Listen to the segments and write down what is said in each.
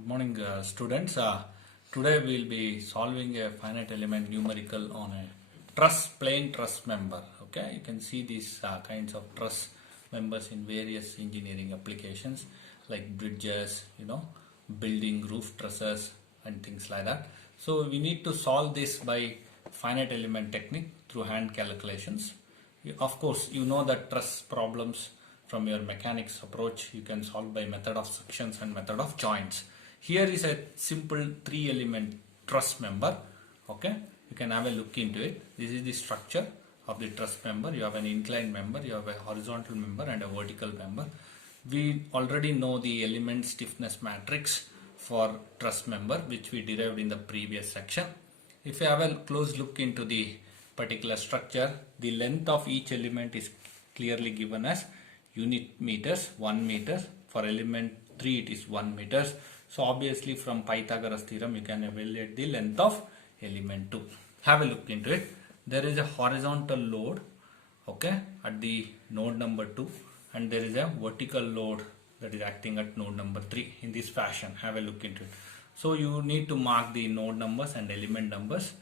Good morning, students. Today we'll be solving a finite element numerical on a plain truss member. Okay, you can see these kinds of truss members in various engineering applications like bridges, building roof trusses and things like that. So we need to solve this by finite element technique through hand calculations. Of course, you know that truss problems from your mechanics approach you can solve by method of sections and method of joints. Here is a simple 3-element truss member. Okay, you can have a look into it. This is the structure of the truss member. You have an inclined member, you have a horizontal member and a vertical member. We already know the element stiffness matrix for truss member, which we derived in the previous section. If you have a close look into the particular structure, the length of each element is clearly given as unit meters, 1 meter. For element 3 it is 1 meters. So obviously from Pythagoras theorem you can evaluate the length of element 2. Have a look into it. There is a horizontal load, okay, at the node number 2, and there is a vertical load that is acting at node number 3 in this fashion. Have a look into it. So you need to mark the node numbers and element numbers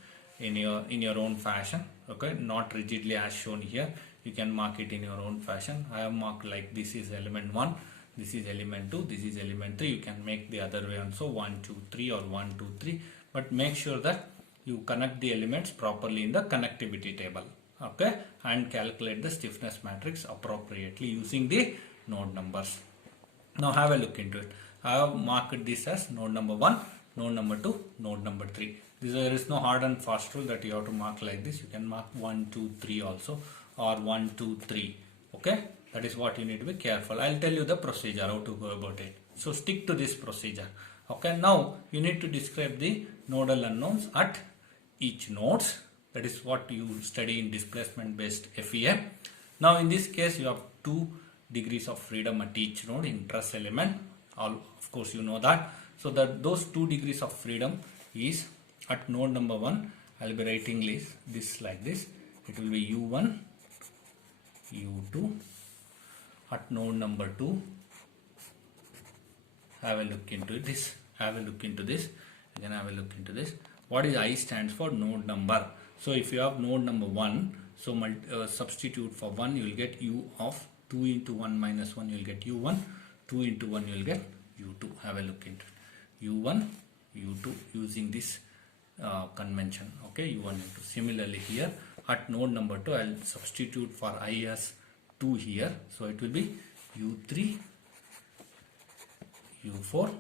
in your own fashion. Okay, not rigidly as shown here. You can mark it in your own fashion. I have marked like this is element 1, this is element 2, this is element 3. You can make the other way also 1 2 3 or 1 2 3, but make sure that you connect the elements properly in the connectivity table. Okay, and calculate the stiffness matrix appropriately using the node numbers. Now have a look into it. I have marked this as node number 1, node number 2, node number 3. There is no hard and fast rule that you have to mark like this. You can mark 1 2 3 also, or 1 2 3. Okay, that is what you need to be careful. I'll tell you the procedure how to go about it. So stick to this procedure. Okay, now you need to describe the nodal unknowns at each nodes. That is what you study in displacement based FEM. Now in this case you have 2 degrees of freedom at each node in truss element. Of course you know that. So that those 2 degrees of freedom is at node number 1. I'll be writing this like this. It will be U1, U2. At node number 2, have a look into this. Have a look into this. You can have a look into this. What is I stands for node number. So if you have node number 1, so substitute for 1, you will get U of 2 into 1 minus 1, you will get U1. 2 into 1, you will get U2. Have a look into it. U1, U2 using this convention. Okay, U1, U2. Similarly here at node number 2, I will substitute for I as 2 here. So it will be U3, U4.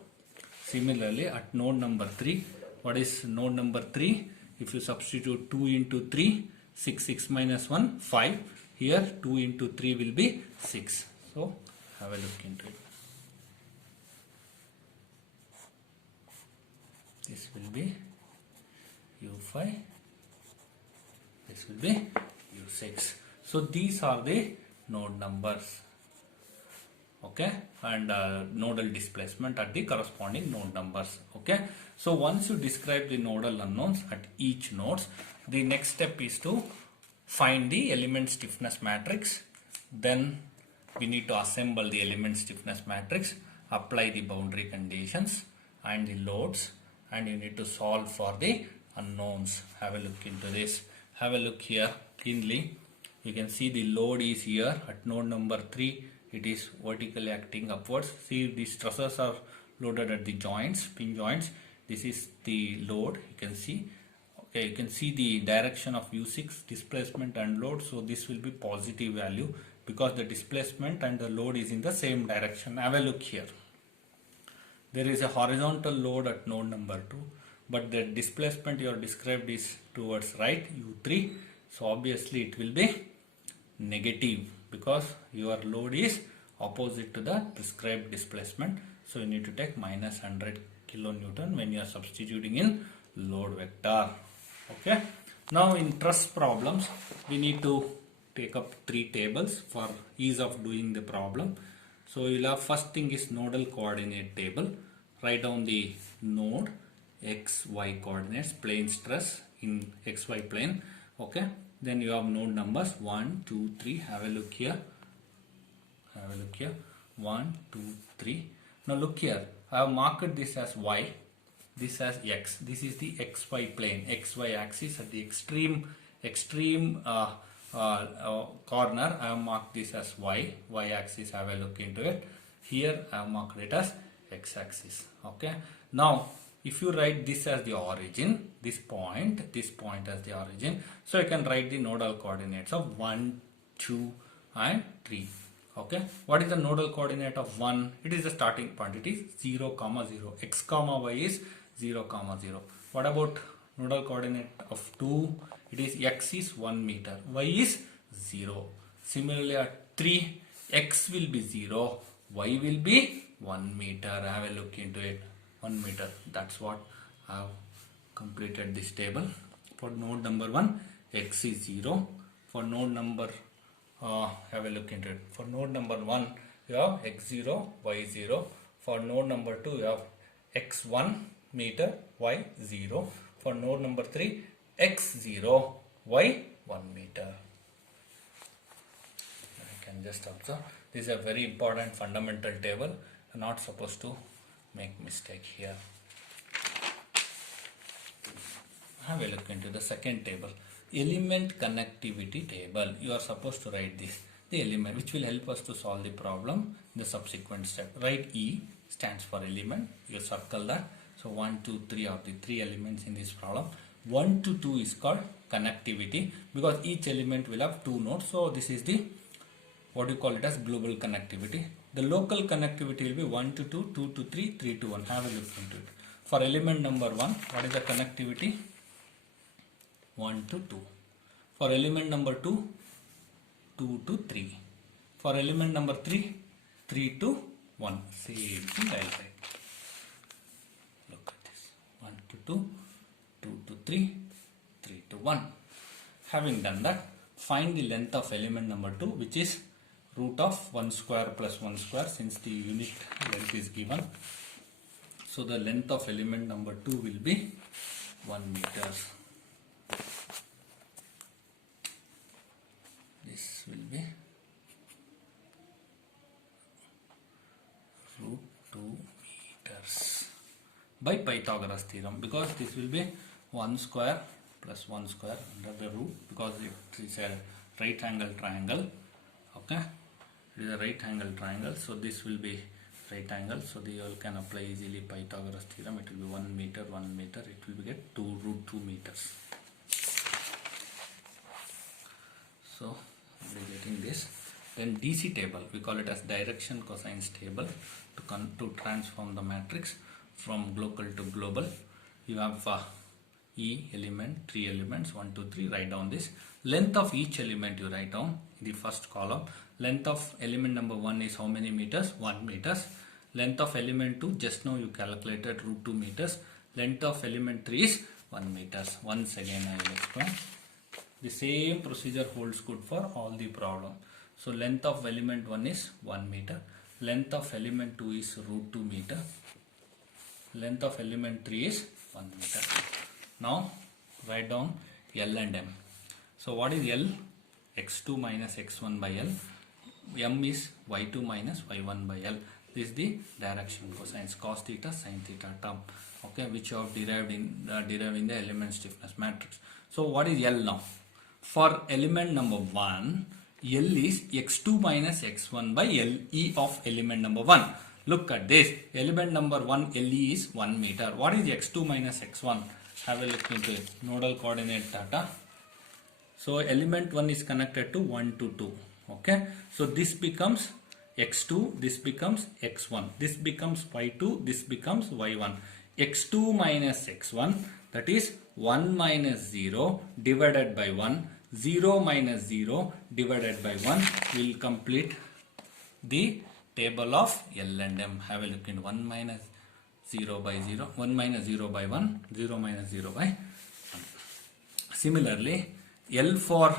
Similarly at node number 3, what is node number 3? If you substitute 2 into 3, 6 minus 1, 5. Here 2 into 3 will be 6. So have a look into it. This will be U5. This will be U6. So these are the node numbers. Okay, and nodal displacement at the corresponding node numbers. Okay, so once you describe the nodal unknowns at each nodes, the next step is to find the element stiffness matrix. Then we need to assemble the element stiffness matrix, apply the boundary conditions and the loads, and you need to solve for the unknowns. Have a look into this. Have a look here keenly. You can see the load is here at node number 3. It is vertically acting upwards. See, these trusses are loaded at the joints, pin joints. This is the load. You can see. Okay, you can see the direction of U6, displacement and load. So this will be positive value because the displacement and the load is in the same direction. Have a look here. There is a horizontal load at node number 2, but the displacement you are described is towards right, U3. So obviously it will be negative because your load is opposite to the prescribed displacement. So you need to take minus 100 kilonewton when you are substituting in load vector. Okay. Now in truss problems, we need to take up 3 tables for ease of doing the problem. So you'll have first thing is nodal coordinate table. Write down the node x, y coordinates, plane stress in xy plane. Okay. Then you have node numbers 1, 2, 3. Have a look here. Have a look here. 1, 2, 3. Now look here. I have marked this as y, this as x. This is the xy plane, xy axis at the extreme corner. I have marked this as y axis. Have a look into it. Here I have marked it as x axis. Okay. Now if you write this as the origin, this point as the origin, so you can write the nodal coordinates of 1, 2 and 3. Okay, what is the nodal coordinate of 1? It is the starting point. It is 0, 0. X comma y is 0, 0. What about nodal coordinate of 2? It is x is 1 meter, y is 0. Similarly at 3, x will be 0, y will be 1 meter. Have a look into it. 1 meter. That's what I have completed this table. For node number 1, x is 0. For node number have a look into it. For node number 1, you have x0, y0. For node number 2, you have x1 meter, y0. For node number 3, x0, y1 meter. You can just observe. This is a very important fundamental table. You're not supposed to make mistake here. Have a look into the second table. Element connectivity table. You are supposed to write this, the element, which will help us to solve the problem in the subsequent step. Write E stands for element. You circle that. So 1, 2, 3 are the 3 elements in this problem. 1 to 2 is called connectivity because each element will have 2 nodes. So this is the, what you call it as global connectivity. The local connectivity will be 1 to 2, 2 to 3, 3 to 1. Have a look into it. For element number 1, what is the connectivity? 1 to 2. For element number 2, 2 to 3. For element number 3, 3 to 1. Same thing I will write. Look at this. 1 to 2, 2 to 3, 3 to 1. Having done that, find the length of element number 2, which is root of 1 square plus 1 square, since the unit length is given. So the length of element number 2 will be 1 meter. This will be root 2 meters by Pythagoras theorem, because this will be 1 square plus 1 square under the root, because it is a right angle triangle. Okay, it is a right angle triangle, so this will be right angle, so you all can apply easily Pythagoras theorem. It will be 1 meter, 1 meter, it will be get 2 root 2 meters. So we are getting this. Then DC table, we call it as direction cosines table to transform the matrix from local to global. You have E element, 3 elements, 1, 2, 3. Write down this. Length of each element you write down in the first column. Length of element number 1 is how many meters? 1 meters. Length of element 2, just now you calculated root 2 meters. Length of element 3 is 1 meters. Once again I will explain. The same procedure holds good for all the problem. So length of element 1 is 1 meter. Length of element 2 is root 2 meter. Length of element 3 is 1 meter. Now write down L and M. So what is L? X2 minus X1 by L. M is Y2 minus Y1 by L. This is the direction cosines, cos theta, sin theta term. Okay, which you have derived in the element stiffness matrix. So what is L now? For element number 1, L is X2 minus X1 by LE of element number 1. Look at this. Element number 1 LE is 1 meter. What is X2 minus X1? Have a look into it. Nodal coordinate data. So element 1 is connected to 1 to 2. Okay. So this becomes X2. This becomes X1. This becomes Y2. This becomes Y1. X2 minus X1, that is 1 minus 0 divided by 1. 0 minus 0 divided by 1 will complete the table of L and M. Have a look in 1 minus 0 by 0, 1 minus 0 by 1, 0 minus 0 by 1. Similarly, L for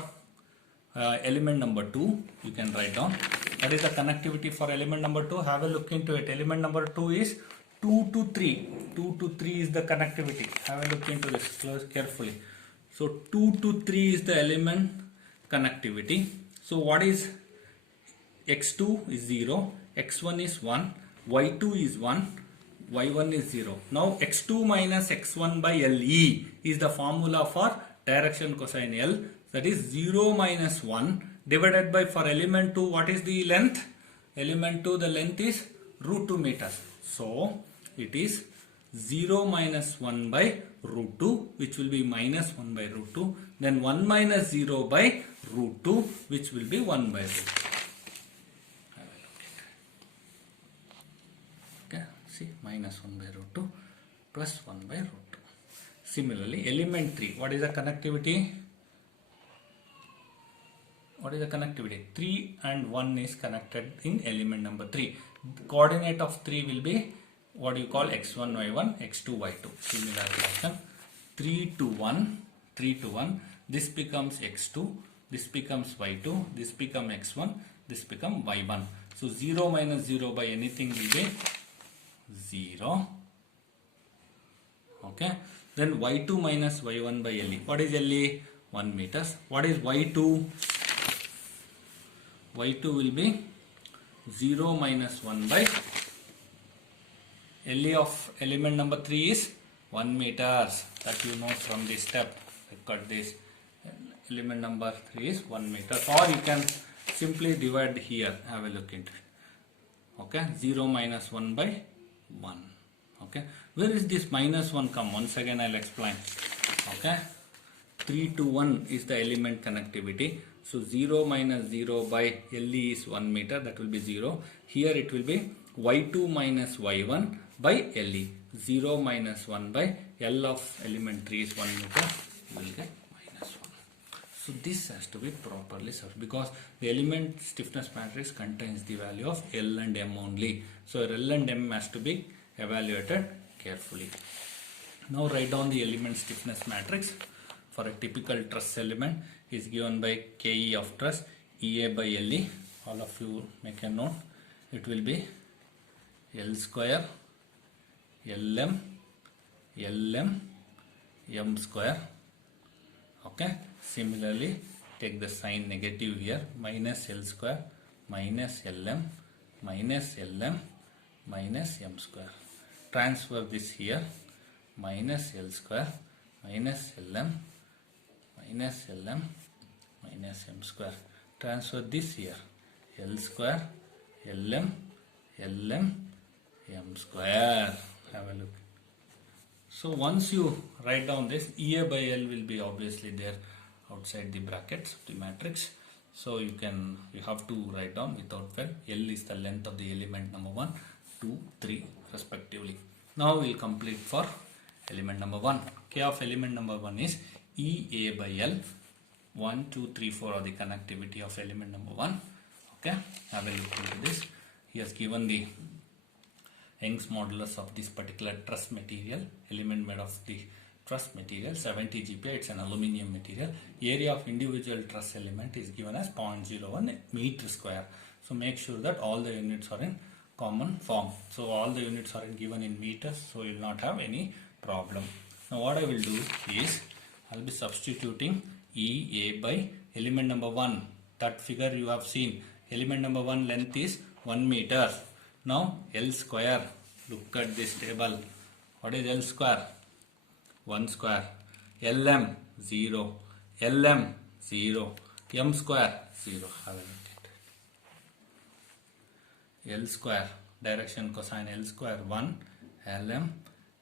element number 2, you can write down. What is the connectivity for element number 2? Have a look into it. Element number 2 is 2 to 3. 2 to 3 is the connectivity. Have a look into this close carefully. So 2 to 3 is the element connectivity. So what is X2 is 0, X1 is 1, Y2 is 1, y1 is 0. Now x2 minus x1 by LE is the formula for direction cosine L. That is 0 minus 1 divided by, for element 2, what is the length? Element 2, the length is root 2 meters. So it is 0 minus 1 by root 2, which will be minus 1 by root 2. Then 1 minus 0 by root 2, which will be 1 by root 2. Okay, see, minus 1 by root 2 plus 1 by root 2. Similarly, element 3, what is the connectivity? What is the connectivity? 3 and 1 is connected in element number 3. The coordinate of 3 will be what you call x1, y1, x2, y2. Similar relation. 3 to 1, 3 to 1. This becomes x2, this becomes y2, this becomes x1, this becomes y1. So 0 minus 0 by anything will be 0. Okay. Then y2 minus y1 by LE. What is LE? 1 meters. What is y2? y2 will be 0 minus 1 by LE of element number 3 is 1 meters. That you know from this step. Record this. Element number 3 is 1 meter. Or you can simply divide here. Have a look into it. Okay. 0 minus 1 by 1. Okay. Where is this minus 1 come? Once again I will explain. Okay. 3 to 1 is the element connectivity. So 0 minus 0 by LE is 1 meter. That will be 0. Here it will be y2 minus y1 by LE. 0 minus 1 by L of element 3 is 1 meter. You will get minus 1. So this has to be properly solved because the element stiffness matrix contains the value of L and M only. So L and M has to be evaluated carefully. Now write down the element stiffness matrix for a typical truss element is given by KE of truss EA by LE. All of you make a note. It will be L square LM LM M square. Okay. Similarly, take the sign negative here. Minus L square minus LM minus LM minus M square. Transfer this here. Minus L square minus LM minus LM minus M square. Transfer this here. L square LM LM M square. Have a look. So once you write down this, EA by L will be obviously there outside the brackets of the matrix. So you have to write down without fail. L is the length of the element number 1, 2, 3 respectively. Now we will complete for element number 1. K of element number 1 is EA by L. 1, 2, 3, 4 are the connectivity of element number 1. Okay, have a look into this. He has given the Young's modulus of this particular truss material, element made of the truss material, 70 GPa, it's an aluminium material. Area of individual truss element is given as 0.01 meter square. So make sure that all the units are in common form. So all the units are given in meters, so you will not have any problem. Now what I will do is, I will be substituting EA by element number 1. That figure you have seen. Element number 1 length is 1 meter. Now L square, look at this table. What is L square? 1 square. LM 0. LM 0. M square 0. Have a look at it. L square, direction cosine L square 1. LM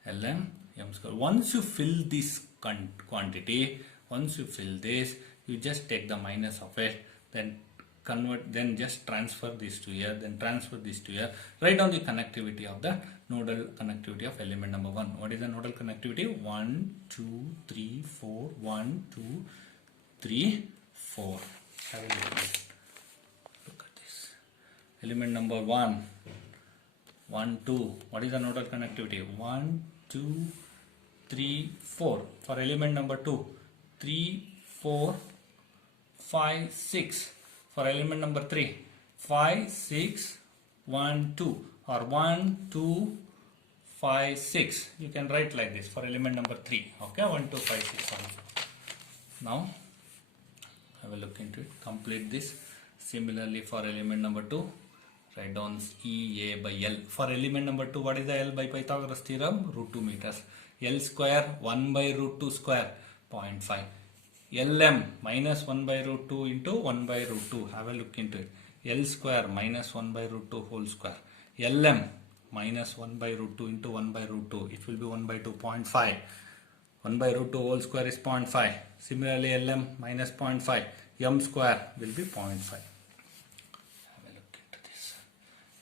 M square. Once you fill this quantity, once you fill this, you just take the minus of it, then convert, then just transfer this to here, then transfer this to here. Write down the connectivity of the nodal connectivity of element number 1. What is the nodal connectivity? 1, 2, 3, 4. 1, 2, 3, 4. Have a look at this. Look at this. Element number 1. 1, 2. What is the nodal connectivity? 1, 2, 3, 4. For element number 2. 3, 4, 5, 6. For element number 3, 5, 6, 1, 2, or 1, 2, 5, 6. You can write like this for element number 3. Okay, 1, 2, 5, 6, 1. Now, I will look into it. Complete this. Similarly, for element number 2, Write down EA by L. For element number 2, what is the L by Pythagoras theorem? Root 2 meters. L square 1 by root 2 square 0.5. LM minus 1 by root 2 into 1 by root 2. Have a look into it. L square minus 1 by root 2 whole square. LM minus 1 by root 2 into 1 by root 2. It will be 1 by 2, 0.5. 1 by root 2 whole square is 0.5. Similarly, LM minus 0.5. M square will be 0.5. Have a look into this.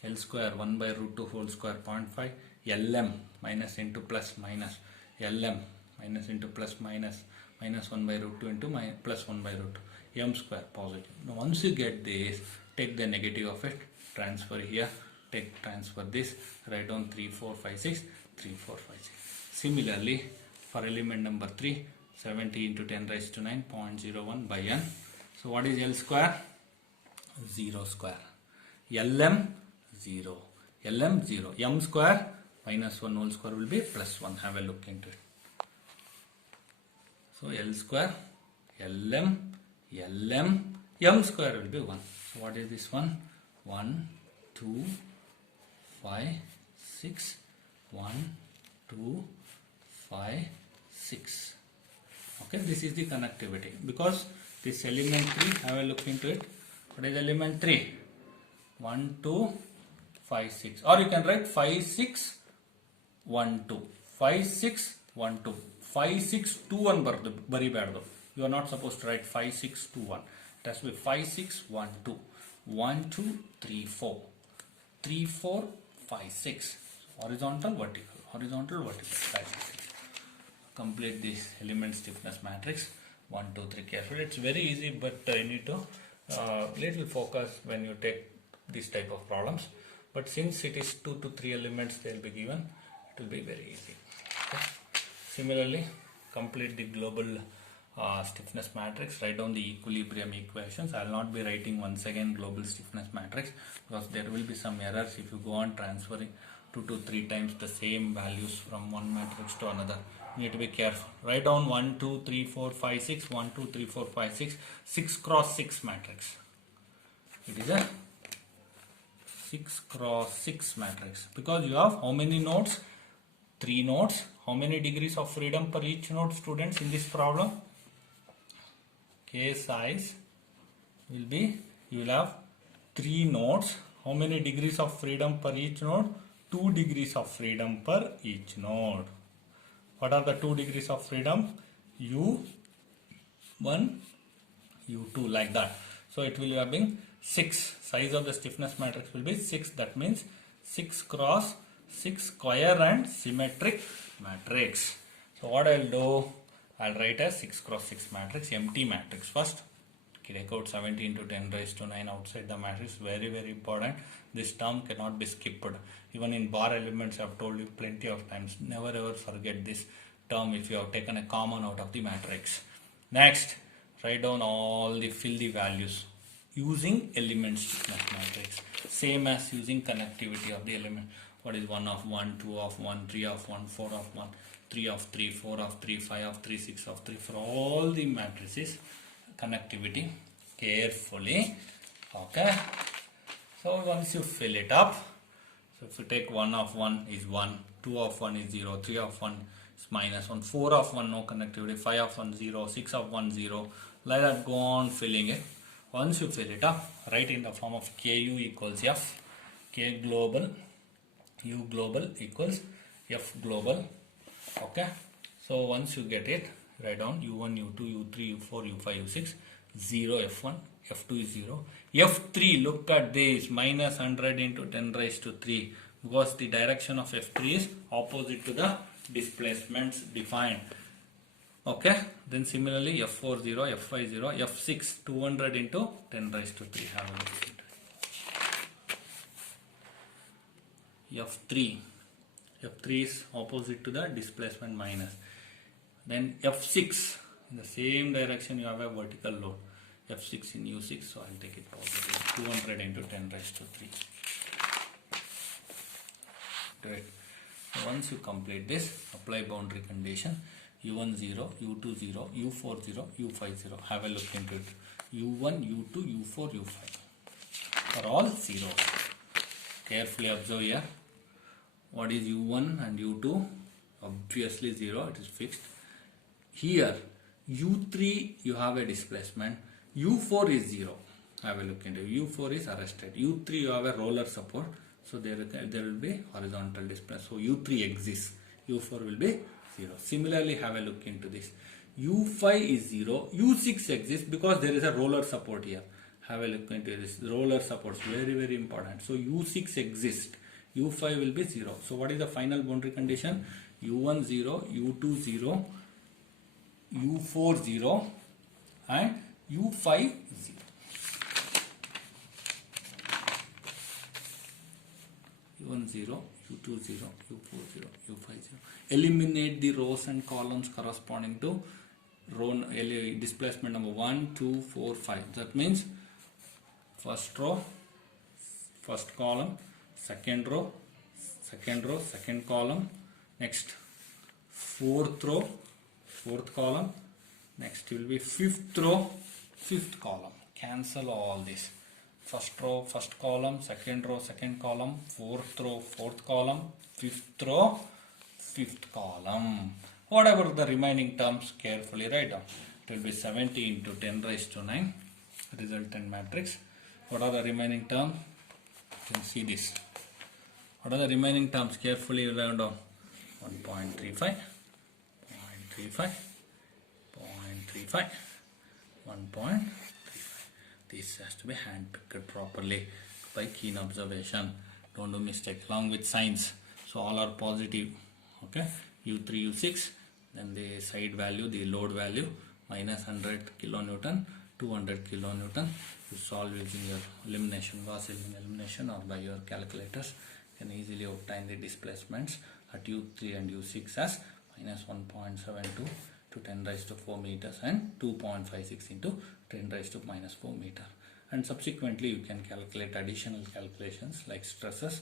L square 1 by root 2 whole square 0.5. LM minus into plus minus. LM minus into plus minus. Minus 1 by root 2 into plus 1 by root 2. M square positive. Now once you get this, take the negative of it. Transfer here. Transfer this. Write down 3, 4, 5, 6. 3, 4, 5, 6. Similarly, for element number 3, 70 into 10 raised to 9, 0.01 by n. So what is L square? 0 square. LM 0. LM 0. M square minus 1 whole square will be plus 1. Have a look into it. So L square, LM, M square will be 1. So what is this one? 1, 2, 5, 6. 1, 2, 5, 6. Okay, this is the connectivity. Because this element 3, have a look into it. What is element 3? 1, 2, 5, 6. Or you can write 5, 6, 1, 2. 5, 6, 1, 2. 5, 6, 2, 1 bari bad. You are not supposed to write 5, 6, 2, 1. It has to be 5, 6, 1, 2. 1, 2, 3, 4. 3, 4, 5, 6. Horizontal, vertical. Horizontal, vertical. 5, 6, 6. Complete this element stiffness matrix. 1, 2, 3 carefully. It's very easy, but you need to little focus when you take this type of problems. But since it is 2 to 3 elements they will be given, it will be very easy. Okay. Similarly, complete the global stiffness matrix. Write down the equilibrium equations. I will not be writing once again global stiffness matrix because there will be some errors if you go on transferring 2 to 3 times the same values from one matrix to another. You need to be careful. Write down 1, 2, 3, 4, 5, 6. 1, 2, 3, 4, 5, 6. 6 cross 6 matrix. It is a 6 cross 6 matrix because you have how many nodes? 3 nodes. How many degrees of freedom per each node, students, in this problem? K size will be, you will have 3 nodes. How many degrees of freedom per each node? 2 degrees of freedom per each node. What are the 2 degrees of freedom? U1, U2, like that. So it will have been 6. Size of the stiffness matrix will be 6. That means 6 cross 6 square and symmetric matrix. So what I will do, I will write a 6 cross 6 matrix, empty matrix first. Take out 70 into 10 raised to 9 outside the matrix. Very, very important. This term cannot be skipped. Even in bar elements, I have told you plenty of times. Never ever forget this term if you have taken a common out of the matrix. Next, write down all the fill the values using element stiffness matrix. Same as using connectivity of the element. What is 1 of 1, 2 of 1, 3 of 1, 4 of 1, 3 of 3, 4 of 3, 5 of 3, 6 of 3. For all the matrices, connectivity carefully. Okay. So once you fill it up, so if you take 1 of 1 is 1, 2 of 1 is 0, 3 of 1 is minus 1, 4 of 1 no connectivity, 5 of 1 0, 6 of 1 0, like that go on filling it. Once you fill it up, write in the form of Ku equals F, K global, U global equals F global. Okay. So once you get it, write down U1, U2, U3, U4, U5, U6, 0 F1, F2 is 0. F3, look at this, minus 100 into 10 raised to 3 because the direction of F3 is opposite to the displacements defined. Okay. Then similarly F4 0, F5 0, F6 200 into 10 raised to 3. Have a look at it. F3 is opposite to the displacement minus. Then F6, in the same direction you have a vertical load. F6 in U6, so I'll take it positive. 200 into 10 raised to 3. Great. So once you complete this, apply boundary condition. U1 0, U2 0, U4 0, U5 0. Have a look into it. U1, U2, U4, U5 are all zeros. Carefully observe here. What is u1 and u2? Obviously 0, it is fixed. Here u3 you have a displacement, u4 is 0. Have a look into u4 is arrested, u3 you have a roller support, so there will be horizontal displacement, so u3 exists, u4 will be 0. Similarly, have a look into this, u5 is 0, u6 exists because there is a roller support here. Have a look into this, roller supports, very important, so u6 exists, u5 will be 0. So what is the final boundary condition? u1 0, u2 0, u4 0 and u5 0. u1 0, u2 0, u4 0, u5 0. Eliminate the rows and columns corresponding to row displacement number 1, 2, 4, 5. That means first row, first column, second row, second column, next fourth row, fourth column, next will be fifth row, fifth column. Cancel all this. First row, first column, second row, second column, fourth row, fourth column, fifth row, fifth column. Whatever the remaining terms, carefully write down. It will be 70 into 10 raised to 9 resultant matrix. What are the remaining terms? You can see this. What are the remaining terms? Carefully write down. 1.35, 0.35, 0.35, 1.35. This has to be hand picked properly by keen observation. Don't do mistake along with signs. So all are positive. Okay. U3, U6. Then the side value, the load value, minus 100 kilonewton, 200 kilonewton. You solve using your elimination, Gauss-Elling elimination, or by your calculators. You can easily obtain the displacements at U3 and U6 as minus 1.72 to 10 raised to 4 meters and 2.56 into 10 raised to minus 4 meter. And subsequently you can calculate additional calculations like stresses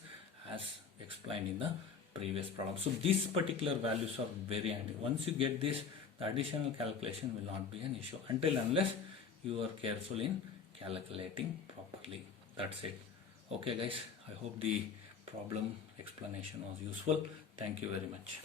as explained in the previous problem. So these particular values are very handy. Once you get this, the additional calculation will not be an issue until unless you are careful in calculating properly. That's it. Okay guys, I hope the problem explanation was useful. Thank you very much.